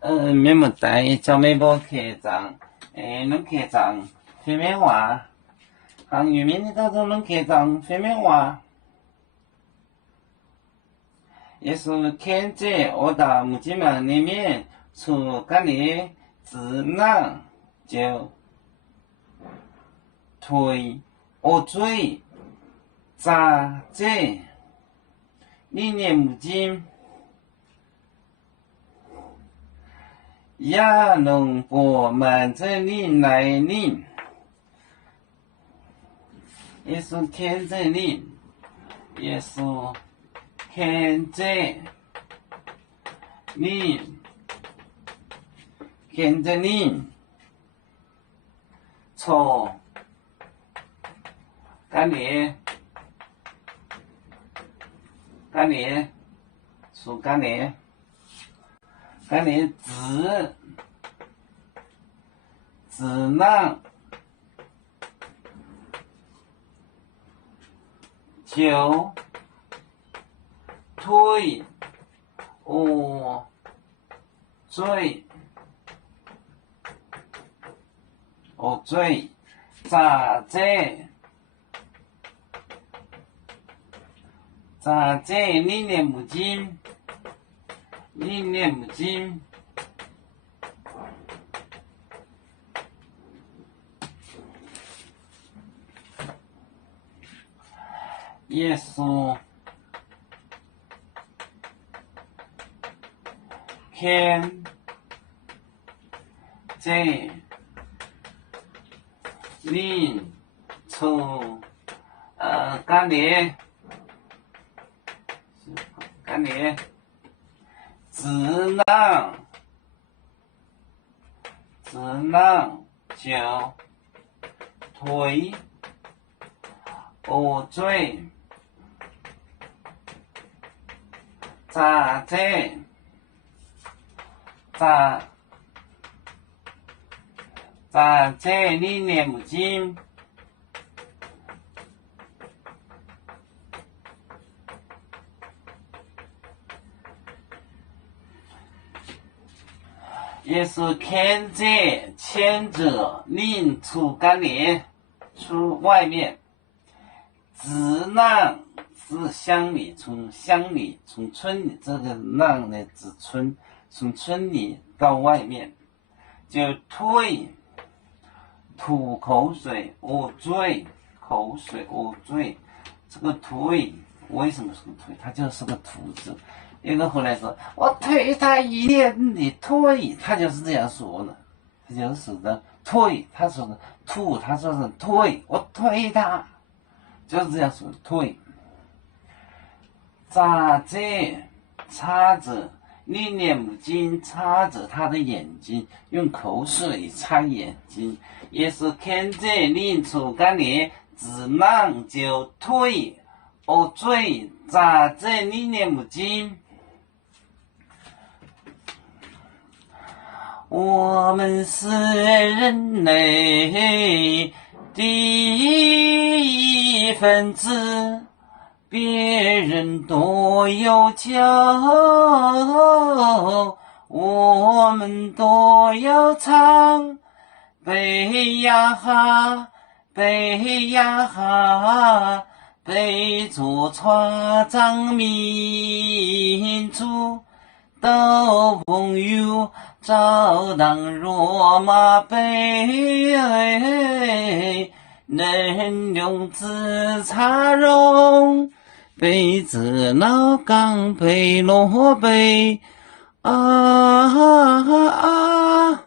免么带小妹包客栈，恁客栈方便话，行渔民当中恁客栈方便话，也是看这我到目前嘛里面出个里自然就推我追咋这里面目前。亚农博满这里来临，也是看这里，也是看这里，看这里，错，干你，干你，说干你。干你只能就推我追咋这你念不进，你念不进。耶稣看这里出干你只能就推我追咋这你念不进。也是看着牵着领出干里出外面，只能是乡里从村里这个让的指村，从村里到外面就推吐口水，我醉口水，我醉这个推为什么是个推？它就是个吐字。一个后来说，我推他一脸的推，他就是这样说的，他就是说的推，他说的吐，他说是推，我推他，就是这样说的推。咋这擦着你念不进，擦着他的眼睛，用口水擦眼睛，也是看着你出干脸，只能就推，我追咋这你念不进？我们是人类的一份子，别人多有酒，我们多有唱。背呀哈，背呀哈，背着船长民族的朋友。照当罗马杯，能用紫茶蓉，杯子老钢杯罗杯，啊啊啊！